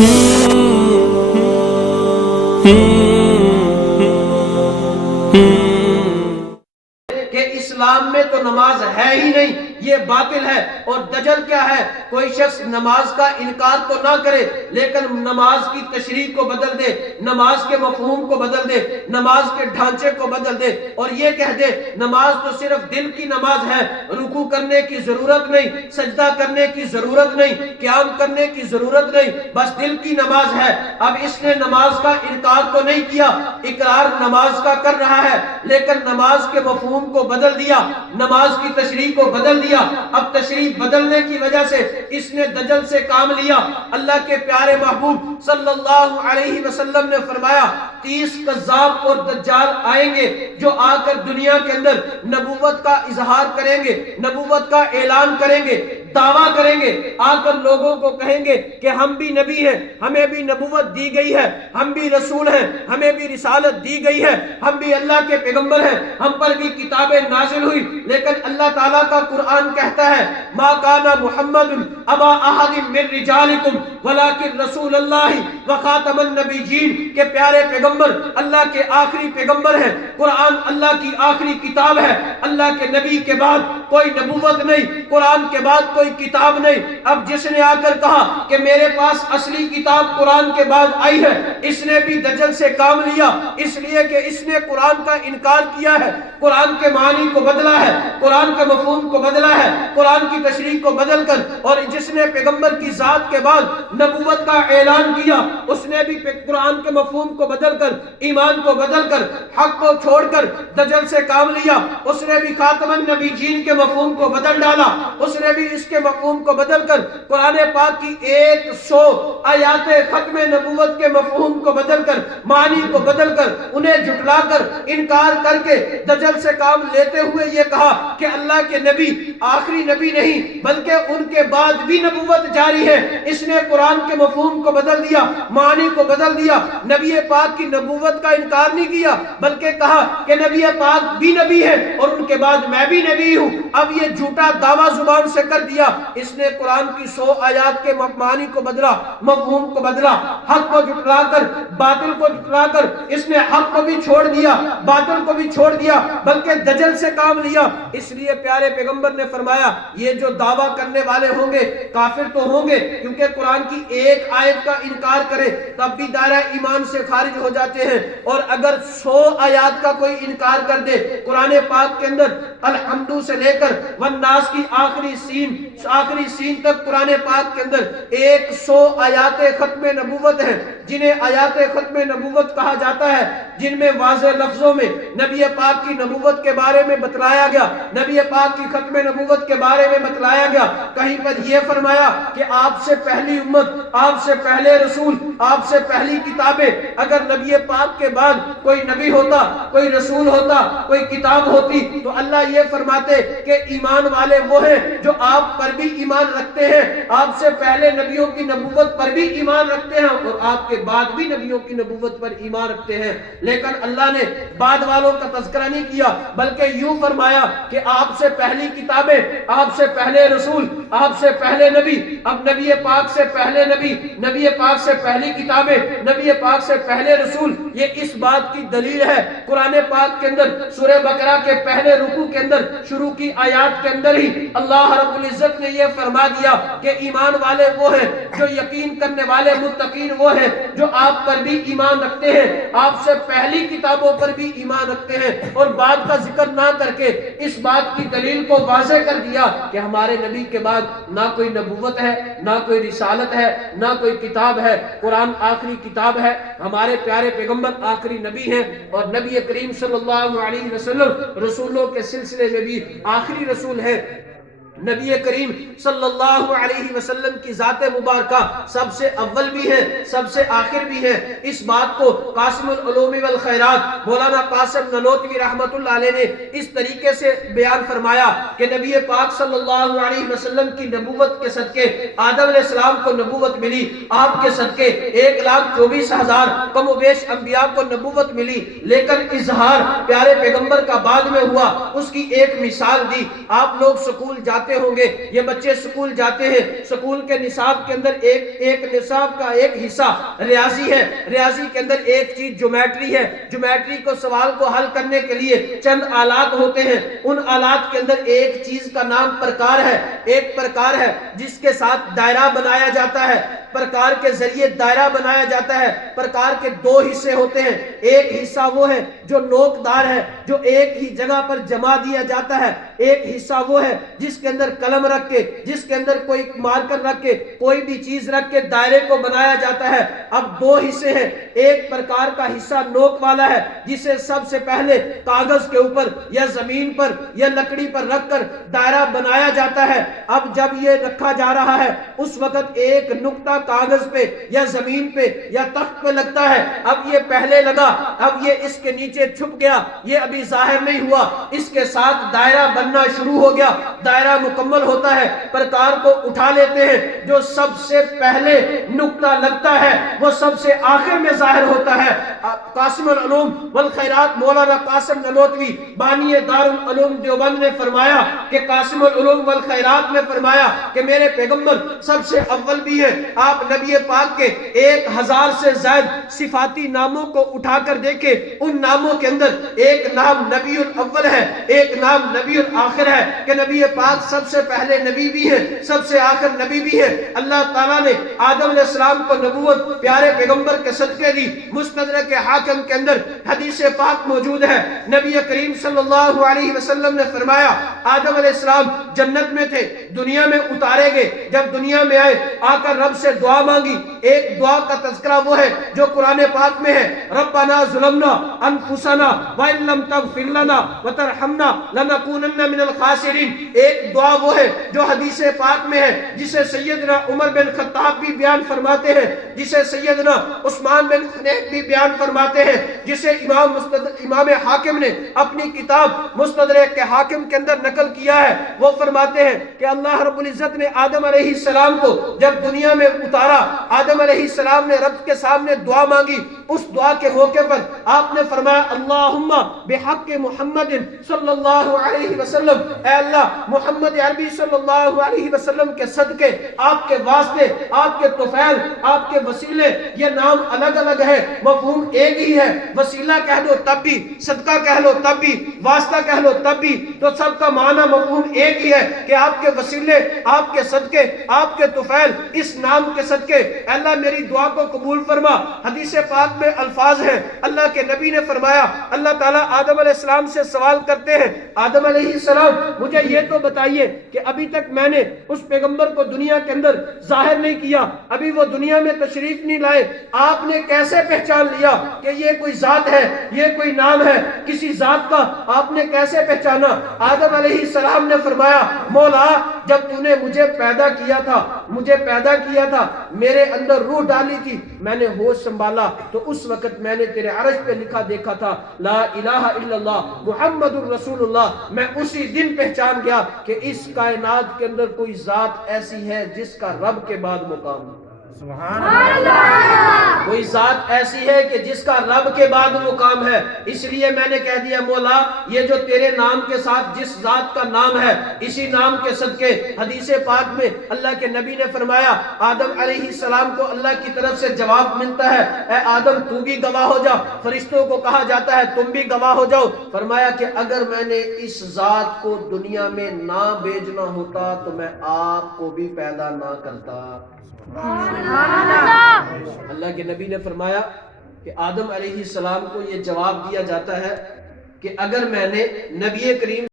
کہ اسلام میں تو نماز ہے ہی نہیں، یہ باطل ہے۔ اور دجل کیا ہے؟ کوئی شخص نماز کا انکار تو نہ کرے لیکن نماز کی تشریح کو بدل دے، نماز کے مفہوم کو بدل دے، نماز کے ڈھانچے کو بدل دے، اور یہ کہہ دے نماز تو صرف دل کی نماز ہے، رکوع کرنے کی ضرورت نہیں، سجدہ کرنے کی ضرورت نہیں، قیام کرنے کی ضرورت نہیں، بس دل کی نماز ہے۔ اب اس نے نماز کا انکار تو نہیں کیا، اقرار نماز کا کر رہا ہے، لیکن نماز کے مفہوم کو بدل دیا، نماز کی تشریح کو بدل دیا۔ اب تشریح بدلنے کی وجہ سے اس نے دجل سے کام لیا۔ اللہ کے پیارے محبوب صلی اللہ علیہ وسلم نے فرمایا 30 کذاب اور دجال آئیں گے جو آ کر دنیا کے اندر نبوت کا اظہار کریں گے، نبوت کا اعلان کریں گے، دعویٰ کریں گے، آ کر لوگوں کو کہیں گے کہ ہم بھی نبی ہیں، ہمیں بھی نبوت دی گئی ہے، ہم بھی رسول ہیں، ہمیں بھی رسالت دی گئی ہے، ہم بھی اللہ کے پیغمبر ہیں، ہم پر بھی کتابیں نازل ہوئی۔ لیکن اللہ تعالیٰ کا قرآن کہتا ہے ما کان محمد ابا احد من رجالکم ولکن رسول اللہ وخاتم النبیین، کہ پیارے پیغمبر اللہ کے آخری پیغمبر ہیں، قرآن اللہ کی آخری کتاب ہے، اللہ کے نبی کے بعد کوئی نبوت نہیں، قرآن کے بعد کوئی کتاب نہیں۔ اب جس نے آ کر کہا کہ میرے پاس اصلی کتاب قرآن کے بعد آئی ہے، اس نے بھی دجل سے کام لیا، اس لیے کہ اس نے قرآن کا انکار کیا ہے، قرآن کے معنی کو بدلا ہے، قرآن کے مفہوم کو بدلا ہے، قرآن کی تشریح کو بدل کر، اور جس نے پیغمبر کی ذات کے بعد نبوت کا اعلان کیا اس نے بھی قرآن کے مفہوم کو بدل کر، ایمان کو بدل کر، حق کو چھوڑ کر دجل سے کام لیا۔ اس نے بھی خاتم النبیین کے مفہوم کو بدل ڈالا، اس نے بھی اس کے مفہوم کو بدل کر قرآن پاک کی 100 آیات ختم نبوت کے مفہوم کو بدل کر، معنی کو بدل کر، انہیں جھٹلا کر، انکار کر کے دجل سے کام لیتے ہوئے یہ کہا کہ اللہ کے نبی آخری نبی نہیں بلکہ ان کے بعد بھی نبوت جاری ہے۔ اس نے قرآن کے مفہوم کو بدل دیا، معنی کو بدل دیا، نبی پاک کی نبوت کا انکار نہیں کیا بلکہ کہا کہ نبی پاک بھی نبی ہے اور ان کے بعد میں بھی نبی ہوں۔ اب یہ جھوٹا دعویٰ زبان سے کر دیا، اس نے قرآن کی 100 آیات کے معنی کو بدلا، مفہوم کو بدلا، حق کو جھٹلا کر، باطل کو جھٹلا کر، اس نے حق کو بھی چھوڑ دیا، باطل کو بھی چھوڑ دیا، بلکہ دجل سے کام لیا۔ اس لیے پیارے پیغمبر نے فرمایا یہ جو دعویٰ کرنے والے ہوں گے کافر تو ہوں گے، کیونکہ قرآن کی ایک آیت کا انکار کرے تب بھی دائرہ ایمان سے خارج ہو جاتے ہیں، اور اگر 100 آیات کا کوئی انکار کر دے، قرآن پاک کے اندر الحمد سے لے کر والناس کی آخری سین تک قرآن پاک کے اندر 100 آیات ختم نبوت ہیں، جنہیں آیات ختم نبوت کہا جاتا ہے، جن میں واضح لفظوں میں نبی پاک کی نبوت کے بارے میں بتلایا گیا، نبی پاک کی ختم نبوت کے بارے میں بتلایا گیا۔ کہیں پر یہ فرمایا کہ آپ سے پہلی امت، آپ سے پہلے رسول، آپ سے پہلی کتابیں، اگر نبی پاک کے بعد کوئی نبی ہوتا، کوئی رسول ہوتا، کوئی کتاب ہوتی تو اللہ یہ فرماتے کہ ایمان والے وہ ہیں جو آپ پر بھی ایمان رکھتے ہیں، آپ سے پہلے نبیوں کی نبوت پر بھی ایمان رکھتے ہیں اور آپ کے بعد بھی نبیوں کی نبوت پر ایمان رکھتے ہیں۔ لیکن اللہ نے بعد والوں کا تذکرہ نہیں کیا بلکہ یوں فرمایا کہ آپ سے پہلی کتابیں، آپ سے پہلے رسول، آپ سے پہلے نبی۔ اب نبی پاک سے پہلے نبی، نبی پاک سے پہلی کتابیں، نبی پاک سے پہلے رسول، یہ اس بات کی دلیل ہے قرآن پاک کے اندر سورہ بقرہ کے پہلے رکوع کے اندر شروع کی آیات کے اندر ہی اللہ رب العزت نے یہ فرما دیا کہ ایمان والے وہ ہیں جو یقین کرنے والے، متقین وہ ہیں جو آپ پر بھی ایمان رکھتے ہیں، آپ سے پہلی کتابوں پر بھی ایمان رکھتے ہیں، اور بعد کا ذکر نہ کر کے اس بات کی دلیل کو واضح کر دیا کہ ہمارے نبی کے بعد نہ کوئی نبوت ہے، نہ کوئی رسالت ہے، نہ کوئی کتاب ہے، قرآن آخری کتاب ہے، ہمارے پیارے پیغمبر آخری نبی ہیں، اور نبی کریم صلی اللہ علیہ وسلم رسولوں کے سلسلے میں بھی آخری رسول ہے۔ نبی کریم صلی اللہ علیہ وسلم کی ذات مبارکہ سب سے اول بھی ہے، سب سے آخر بھی ہے۔ اس بات کو قاسم العلوم والخیرات مولانا قاسم ننوتوی رحمت اللہ علیہ نے اس طریقے سے بیان فرمایا کہ نبی پاک صلی اللہ علیہ وسلم کی نبوت کے صدقے آدم علیہ السلام کو نبوت ملی، آپ کے صدقے 1,24,000 کم و بیش انبیاء کو نبوت ملی، لیکن اظہار پیارے پیغمبر کا بعد میں ہوا۔ اس کی ایک مثال دی، آپ لوگ سکول جاتے جاتے ہوں گے، یہ بچے سکول جاتے ہیں، سکول کے نصاب کے اندر ایک نصاب کا ایک حصہ ریاضی ہے، ریاضی کے اندر ایک چیز جیومیٹری ہے، جیومیٹری کو سوال کو حل کرنے کے لیے چند آلات ہوتے ہیں، ان آلات کے اندر ایک چیز کا نام پرکار ہے، ایک پرکار ہے جس کے ساتھ دائرہ بنایا جاتا ہے، پرکار کے ذریعے دائرہ بنایا جاتا ہے۔ پرکار کے دو حصے ہوتے ہیں، ایک حصہ وہ ہے جو نوکدار ہے، جو ایک ہی جگہ پر جما دیا جاتا ہے، ایک حصہ وہ ہے جس کے اندر قلم رکھ کے، جس کے اندر کوئی مارکر رکھ کے، کوئی بھی چیز رکھ کے دائرے کو بنایا جاتا ہے۔ اب دو حصے ہیں، ایک پرکار کا حصہ نوک والا ہے جسے سب سے پہلے کاغذ کے اوپر یا زمین پر یا لکڑی پر رکھ کر دائرہ بنایا جاتا ہے۔ اب جب یہ رکھا جا رہا ہے اس وقت ایک نقطہ کاغذ پہ یا زمین پہ یا تخت پہ لگتا ہے، اب یہ پہلے لگا، اب یہ اس کے نیچے چھپ گیا، یہ ابھی ظاہر نہیں ہوا، اس کے ساتھ دائرہ بننا شروع ہو گیا، دائرہ مکمل ہوتا ہے، پرکار کو اٹھا لیتے ہیں، جو سب سے پہلے نقطہ لگتا ہے وہ سب سے آخر میں ظاہر ہوتا ہے۔ قاسم العلوم والخیرات مولانا قاسم نانوتوی بانی دارالعلوم دیوبند نے فرمایا کہ قاسم العلوم والخیرات نے فرمایا کہ میرے پیغمبر سب سے اول بھی ہیں، آپ نبی پاک کے 1000 سے زائد صفاتی ناموں کو اٹھا کر دیکھیں، ان ناموں کے اندر ایک نام نبی الاول ہے، ایک نام نبی الآخر ہے، کہ نبی پاک سب سے پہلے نبی بھی ہیں، سب سے آخر نبی بھی ہیں۔ اللہ تعالیٰ نے آدم علیہ السلام کو نبوت پیارے پیغمبر کے صدقے دی۔ مستدرک حاکم کے اندر حدیث پاک موجود ہے، نبی کریم صلی اللہ علیہ وسلم نے فرمایا آدم علیہ السلام جنت میں تھے، دنیا میں اتارے گئے، جب دنیا میں آئے آ کر رب سے دعا مانگی، ایک دعا کا تذکرہ وہ ہے جو قرآن پاک میں ہے، ربنا ظلمنا انفسنا وان لم تغفر لنا وترحمنا لنکونن من الخاسرین، ایک دعا وہ ہے جو حدیث پاک میں ہے، جسے سیدنا عمر بن خطاب بھی بیان فرماتے ہیں، جسے سیدنا عثمان بن حنیف بھی بیان فرماتے ہیں، جسے امام حاکم نے اپنی کتاب مستدرک کے حاکم کے اندر نقل کیا ہے۔ وہ فرماتے ہیں کہ اللہ رب العزت نے آدم علیہ السلام کو جب دنیا میں اتارا، آدم علیہ السلام نے رب کے سامنے دعا مانگی، اس دعا کے موقع پر آپ نے فرمایا اللہم بحق محمد صلی اللہ علیہ وسلم، اے اللہ محمد عربی صلی اللہ علیہ وسلم کے صدقے، آپ کے واسطے، آپ کے طفیل، آپ کے وسیلے، یہ نام الگ الگ ہے، مفہوم ایک ہی ہے، وسیلہ کہہ دو تب بھی، صدقہ کہہ لو تب بھی، واسطہ کہہ لو تب بھی، تو سب کا معنی مفہوم ایک ہی ہے کہ آپ کے وسیلے، آپ کے صدقے، آپ کے طفیل، اس نام کے صدقے اے اللہ میری دعا کو قبول فرما۔ حدیث پاک میں الفاظ ہیں، اللہ کے نبی نے فرمایا، اللہ تعالیٰ آدم علیہ السلام سے سوال کرتے ہیں، آدم علیہ السلام مجھے یہ تو بتائیے کہ ابھی تک میں نے اس پیغمبر کو دنیا کے اندر ظاہر نہیں کیا، ابھی وہ دنیا میں تشریف نہیں لائے، آپ نے کیسے پہچان لیا کہ یہ کوئی ذات ہے، یہ کوئی نام ہے، کسی ذات کا آپ نے کیسے پہچانا؟ آدم علیہ السلام نے فرمایا مولا جب تو نے مجھے پیدا کیا تھا، میرے اندر روح ڈالی تھی، میں نے ہوش سنبھالا تو اس وقت میں نے تیرے عرش پہ لکھا دیکھا تھا لا الہ الا اللہ محمد الرسول اللہ، میں اسی دن پہچان گیا کہ اس کائنات کے اندر کوئی ذات ایسی ہے جس کا رب کے بعد مقام ہے۔ سبحان اللہ، کوئی ذات ایسی ہے کہ جس کا رب کے بعد مقام ہے۔ اس لیے میں نے کہہ دیا مولا یہ جو تیرے نام کے ساتھ جس ذات کا نام ہے، اسی نام کے صدقے حدیث پاک میں اللہ کے نبی نے فرمایا آدم علیہ السلام کو اللہ کی طرف سے جواب ملتا ہے، اے آدم تو بھی گواہ ہو جا، فرشتوں کو کہا جاتا ہے تم بھی گواہ ہو جاؤ۔ فرمایا کہ اگر میں نے اس ذات کو دنیا میں نہ بھیجنا ہوتا تو میں آپ کو بھی پیدا نہ کرتا۔ اللہ کے نبی نے فرمایا کہ آدم علیہ السلام کو یہ جواب دیا جاتا ہے کہ اگر میں نے نبی کریم